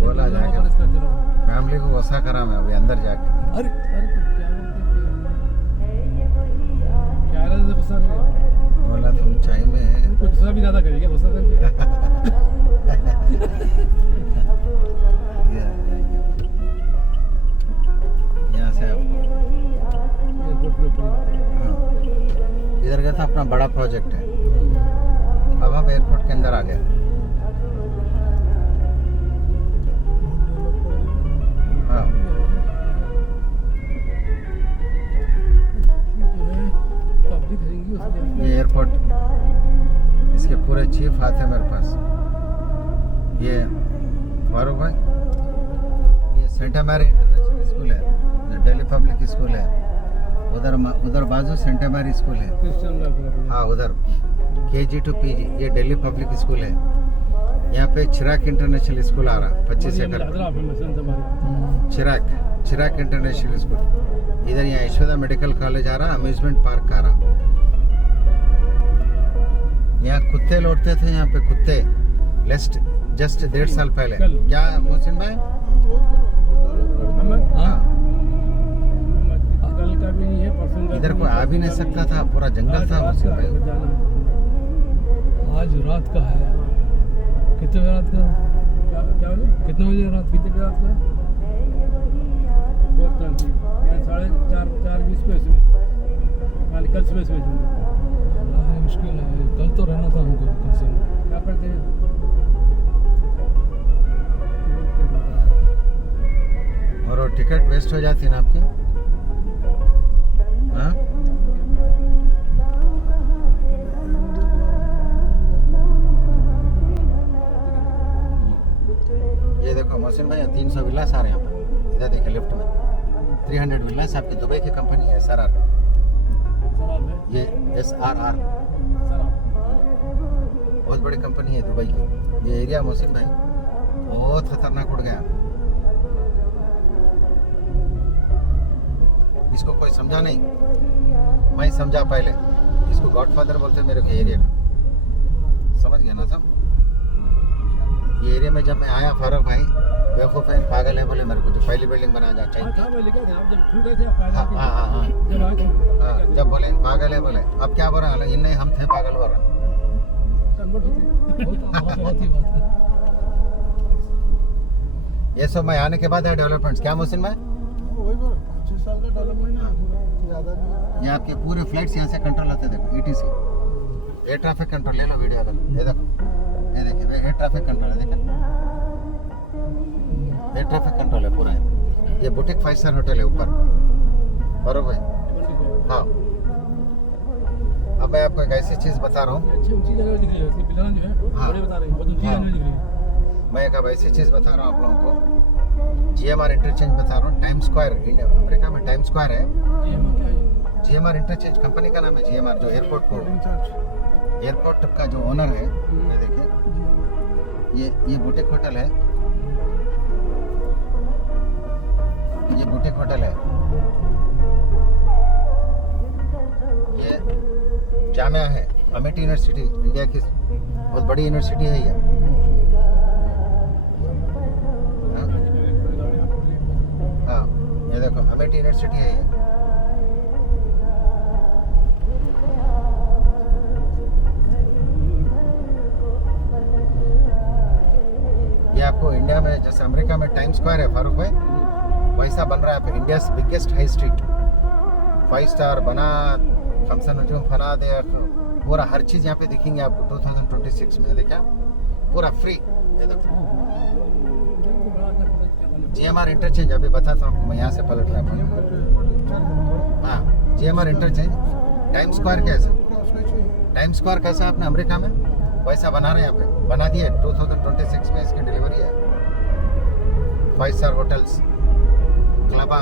बोला जाके फैमिली को वसा करा मैं अभी अंदर जाके अरे अरे क्या रहा है गुस्सा कर बोला तुम चाय में कुछ गुस्सा भी ज्यादा करेगा गुस्सा करके यहाँ से आप एयरपोर्ट के ऊपर हाँ। इधर का था अपना बड़ा प्रोजेक्ट है अब हम एयरपोर्ट के अंदर आ गए हाँ पब्लिक रहेंगी उसमें ये एयरपोर्ट इसके पूरे चीफ हाथ है मेरे पास ये फारूक भाई ये सेंटा मैरी इंटरनेशनल स्कूल है दिल्ली पब्लिक स्कूल है उधर बाजू सेंटा मैरी स्कूल है क्रिश्चियन हाँ उधर KG to PG ये दिल्ली पब्लिक स्कूल है यहाँ पे चिराग इंटरनेशनल स्कूल आ रहा 25 एकड़ चिराग इंटरनेशनल स्कूल इधर यहाँ यशोदा मेडिकल कॉलेज आ रहा अम्यूजमेंट पार्क आ रहा यहाँ कुत्ते लौटते थे यहाँ पे कुत्ते जस्ट 1.5 साल पहले क्या मोहसिन भाई हाँ कल का भी नहीं है परसों का इधर कोई आ भी नहीं सकता था पूरा जंगल था मोहसिन भाई आज रात का है कितने बजे रात का क्या बोले कितने बजे रात कितने बजे रात का 4:20 को SMS कल सुबह मुश्किल है कल तो रहना था हमको कल से क्या करते हैं और वो टिकट वेस्ट हो जाती ना आपकी हाँ ये देखो मोहसिन भाई 300 विलास आ रहे हैं यहाँ पे इधर देखिए लिफ्ट में 300 विलास आपकी दुबई की कंपनी है SRR ये SRR बहुत बड़ी कंपनी है दुबई की ये एरिया मोहसिन भाई बहुत खतरनाक उड़ गया इसको कोई समझा नहीं मैं समझा पहले इसको गॉडफादर बोलते मेरे को एरिया का समझ गया ना सब ये एरिया में जब मैं आया फारूक भाई बेवकूफ़ है पागल है बोले मेरे को जो पहली बिल्डिंग बनाया जा चाहिए हाँ जब बोले पागल है बोले अब क्या बोल रहा है इन नहीं हम थे पागल बोल रहा ये सब मैं आने के बाद है डेवलपमेंट्स क्या मोहसिन भाई ये आपके पूरे फ्लाइट्स यहाँ से कंट्रोल होते देखो ETC एयर ट्रैफिक कंट्रोल ले लो वीडियो अगर ये देखो ये देखिए एयर ट्रैफिक कंट्रोल है देखो एयर ट्रैफिक कंट्रोल है पूरा ये बुटीक 5 स्टार होटल है ऊपर बरोबर भाई हाँ अब मैं आपको एक ऐसी चीज़ बता रहा हूँ मैं एक अब ऐसी चीज़ बता रहा हूँ आप लोगों को GMR इंटरचेंज बता रहा हूँ टाइम स्क्वायर इंडिया अमेरिका में टाइम स्क्वायर है GMR इंटरचेंज कंपनी का नाम है GMR जो एयरपोर्ट का जो ओनर है ये देखिए ये बुटीक होटल है ये बुटीक होटल है ये जामिया है अमेठी यूनिवर्सिटी इंडिया की बहुत बड़ी यूनिवर्सिटी है ये हाँ ये देखो अमेठी यूनिवर्सिटी है ये आपको इंडिया में जैसे अमेरिका में टाइम स्क्वायर है फारूक भाई वैसा बन रहा है पे India biggest high street 5 star बना फंक्शन नजूम फना दे पूरा हर चीज़ यहाँ पे दिखेंगे आपको 2026 में देखा पूरा फ्री ये देखो GMR इंटरचेंज अभी बताता हूँ मैं यहाँ से पलट रहा हूँ हाँ GMR इंटरचेंज टाइम स्क्वायर कैसा टाइम स्क्वायर कैसा आपने अमेरिका में वैसा बना रहे हैं यहाँ पे बना दिए 2026 में इसकी डिलीवरी है 5 स्टार होटल्स क्लबा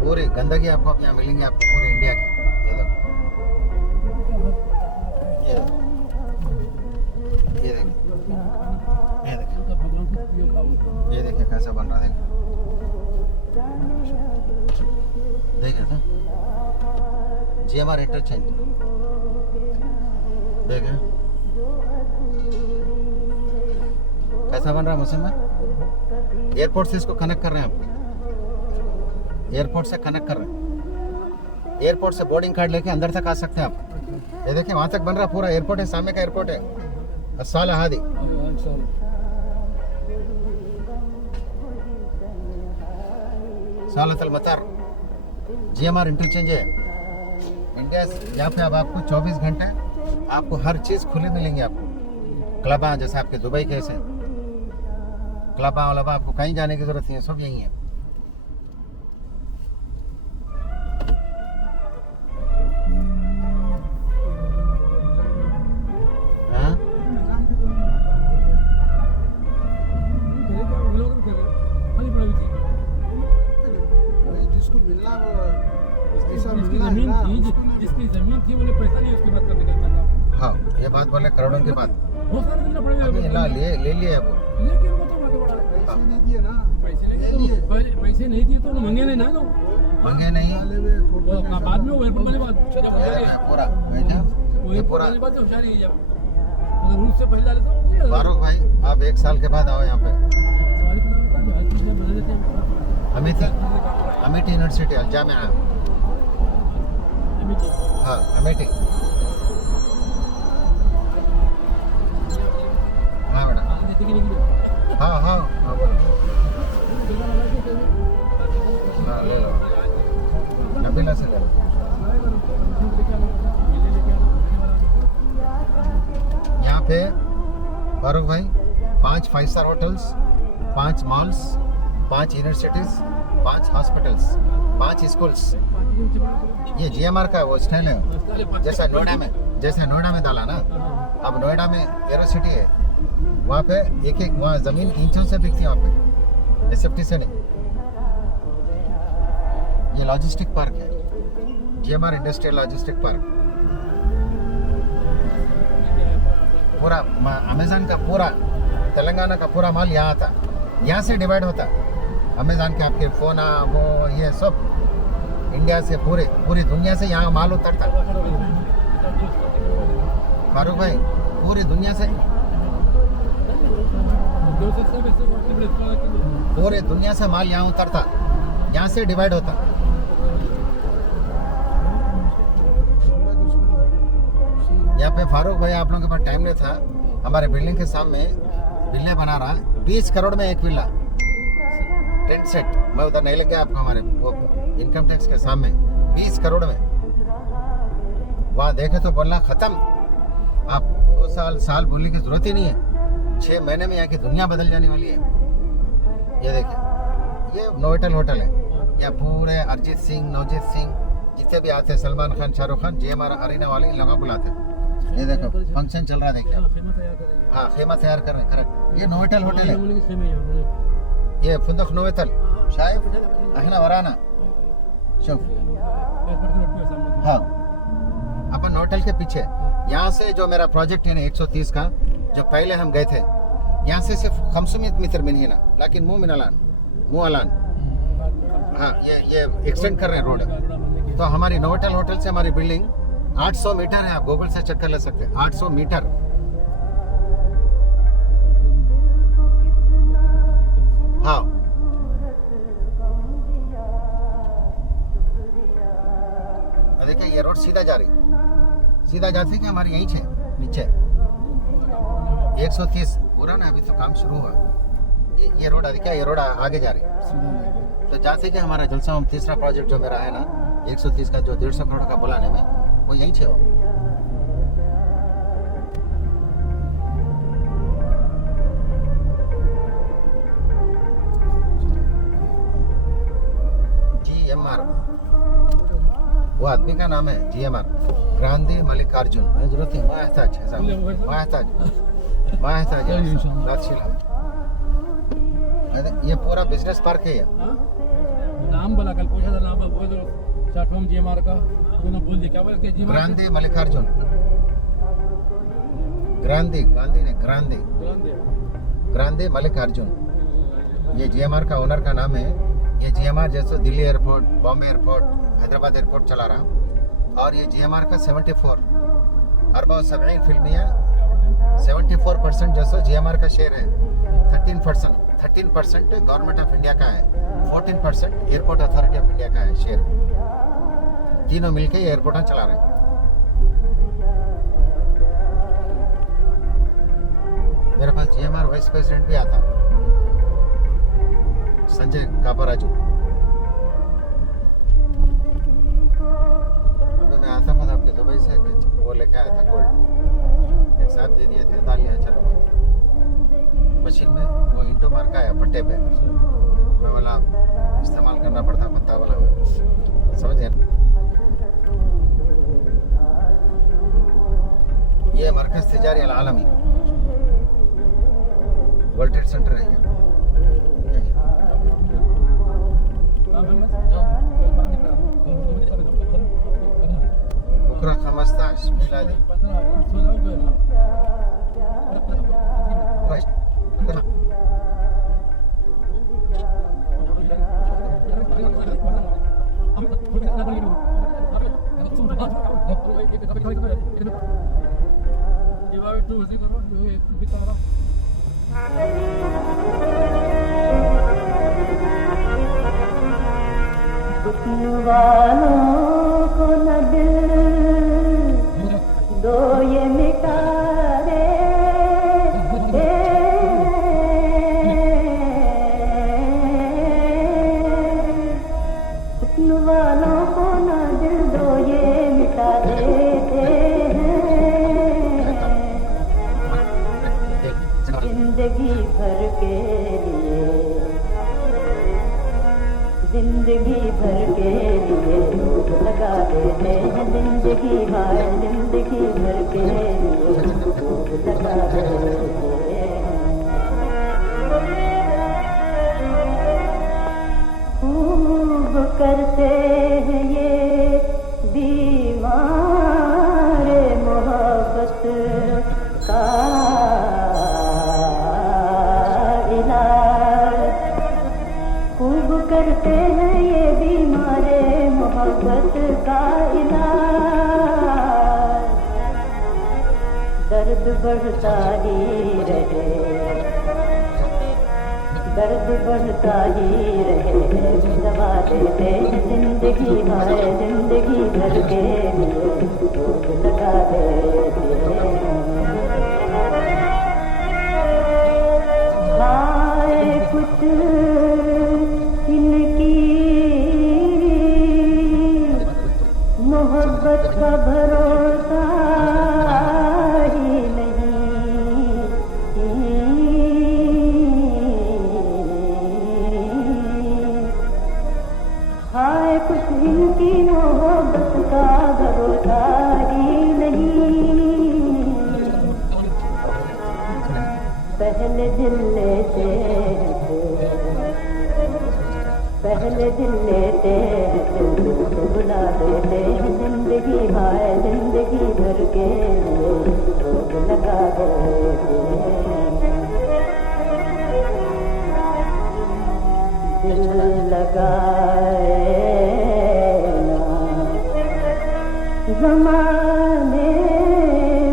पूरी गंदगी आपको यहाँ मिलेंगी आपको पूरे इंडिया की ये देखो ये बन रहा है, देखे तो GMR इंटरचेंज देखे कैसा बन रहा है मुसलमान। एयरपोर्ट से इसको कनेक्ट कर रहे हैं आप, एयरपोर्ट से कनेक्ट कर रहे हैं, एयरपोर्ट से बोर्डिंग कार्ड लेके अंदर तक आ सकते हैं आप। ये देखिए वहाँ तक बन रहा पूरा एयरपोर्ट है, सामने का एयरपोर्ट है साल हादी। सालतल मतार GMR इंटरचेंज है इंडिया। यहाँ पे अब आपको 24 घंटे आपको हर चीज़ खुले मिलेंगे आपको। क्लबा जैसे आपके दुबई कैसे क्लबा वलबा आपको कहीं जाने की जरूरत नहीं है, सब यही है। हाँ? जिसको मिलना जिसकी जमीन थी उन्हें पैसा नहीं उसके बाद करने का। हाँ ये बात बोले करोड़ों की बात बहुत सारा देना पड़ेगा अभी ले लिए वो। लेकिन वो तो आगे बढ़ा है। पैसे नहीं दिए ना, पैसे नहीं दिए तो मंगे नहीं ना लोग, मंगे नहीं वो अपना बाद में वो एयरपोर्ट वाली बात जब होशियारी है, पूरा मैं क्या वो ये एयरपोर्ट पूरा वाली बात तो होशियारी है। जब अगर रूट से पहले डाले तो फारूक भाई आप 1 साल के बाद आओ यहाँ पे सवाल इतना होता है हर चीज़ बदल देते हैं। अमेठी यूनिवर्सिटी अलजामिया। हाँ अमेठी। हाँ बेटा हाँ हाँ हाँ बोलो। हाँ ले लो नबीला से ले लो। यहाँ पे फारूक भाई 5 5 star hotels, 5 malls, 5 universities, 5 hospitals, 5 schools. ये GMR का वो स्टाइल है जैसा नोएडा में डाला ना। अब नोएडा में एरो सिटी है, वहाँ पे एक वहाँ ज़मीन इंचों से बिकती है वहाँ पे, SFT से नहीं। ये लॉजिस्टिक पार्क है, GMR इंडस्ट्रियल लॉजिस्टिक पार्क। पूरा अमेज़न का पूरा तेलंगाना का पूरा माल यहाँ आता, यहाँ से डिवाइड होता। अमेज़न के आपके फ़ोन वो ये सब इंडिया से पूरी दुनिया से यहाँ माल उतरता। फारूक भाई पूरी दुनिया से माल यहाँ उतरता, यहाँ से डिवाइड होता। यहाँ पे फारूक भाई आप लोगों के पास टाइम नहीं था, हमारे बिल्डिंग के सामने विल्ले बना रहा 20 करोड़ में एक विल्ला टेंट सेट। मैं उधर नहीं लग गया आपको, हमारे वो इनकम टैक्स के सामने 20 करोड़ में। वहाँ देखे तो बोलना खत्म, आप 2 साल बोलने की जरूरत ही नहीं है, 6 महीने में यहाँ की दुनिया बदल जाने वाली है। ये देखिए ये नोवेटल होटल है, यहाँ पूरे अरिजीत सिंह, नवजीत सिंह जितने भी आते हैं, सलमान खान, शाहरुख खान, GMR अरीना वाले इन लोगों को बुलाते हैं। ये देखो फंक्शन चल रहा है, देखिए हाँ खेमा तैयार कर रहे हैं। करेक्ट ये नोवेटल होटल है, ये फुंदक नोवेटल शायद अहना वराना शोफ। हाँ अपन होटल के पीछे यहाँ से जो मेरा प्रोजेक्ट है ना 130 का, जो पहले हम गए थे यहाँ से सिर्फ 500 मीटर में नहीं ना, लेकिन मुँह अलान हाँ ये एक्सटेंड कर रहे हैं रोड। तो हमारी नोवेटल होटल से हमारी बिल्डिंग 800 मीटर है, आप गूगल से चेक कर ले सकते हैं। 800 मीटर। हाँ देखिए ये रोड सीधा जाती है, हमारी यहीं है नीचे 130 पूरा ना, अभी तो काम शुरू हुआ। ये रोड देखिए, ये रोड आगे जा रही है। तो जाते कि हमारा जलसा हम तीसरा प्रोजेक्ट जो मेरा है ना 130 का, जो 150 करोड़ का बुलाने में, वो यहीं है। वो GMR, वो आदमी का नाम है GMR, गांधी मल्लिकार्जुन। जरूरत है ये पूरा बिजनेस पार्क है। नाम बोला, कल पूछा था नाम बोल दो, प्लेटफॉर्म GMR का तूने बोल दिया, क्या बोला कि GMR गांधी मल्लिकार्जुन, गांधी मल्लिकार्जुन। ये जीएमआर का ओनर का नाम है। ये जीएमआर जैसे Delhi airport, Bombay airport, Hyderabad airport चला रहा। और ये जीएमआर का 74 अरबा 70 फिल्मिया 74% जैसा जीएमआर का शेयर है। 13% गवर्नमेंट ऑफ इंडिया का है। 14% एयरपोर्ट अथॉरिटी ऑफ इंडिया का है शेयर। तीनों मिलकर ये एयरपोर्ट चला रहे हैं। मेरे पास जीएमआर वाइस प्रेसिडेंट भी आता, संजय कापाराजू। अभी मैं आता था आपके दुबई से, वो लेके आया था गोल्ड, एक साथ दे दिए थे, डाल लिया। चलो मशीन में वो इंटो मार का आया पट्टे पे, मैं वाला इस्तेमाल करना पड़ता, पत्ता वाला, समझे। ये मरकज तिजारी अल आलमी वर्ल्ड ट्रेड सेंटर है। बुकरा 15 मिलादी वालों को न दिल दो ये मिटा दे, हुस्न वालों को न दिल दो ये मिटा देते हैं। जिंदगी भर के लिए, जिंदगी भर के लिए लोग लगा देते हैं। जिंदगी भाई जिंदगी भर के लिए लोग लगा देते हैं। खूब करते हैं ये बीमार मोहब्बत का इलाज, खूब करते हैं ये बीमारे मोहब्बत का इलाज। दर्द बढ़ता ही रहे, दर्द बढ़ता ही रहे, दवा देते हैं जिंदगी है, जिंदगी भर के लिए रोग लगा देते हैं। हाय कुछ मोहब्बत का भरोसा ही नहीं, हाय कुछ इनकी मोहब्बत का भरोसा ही नहीं। पहले दिल लेते पहले दिल लेते बुला देते हैं। जिंदगी भाई जिंदगी भर के रोग लगा देते हैं। दिल लगाए ना ज़माने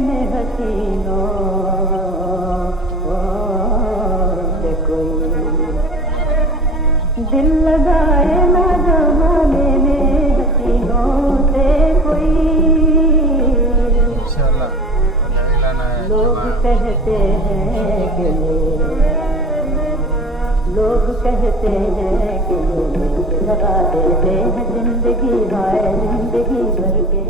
में हसीनों से कोई, दिल लगाए ना ज़माने में हसीनों से कोई। लोग कहते हैं कि लोग कहते हैं कि लोग लगा देते हैं जिंदगी भाई जिंदगी भर के।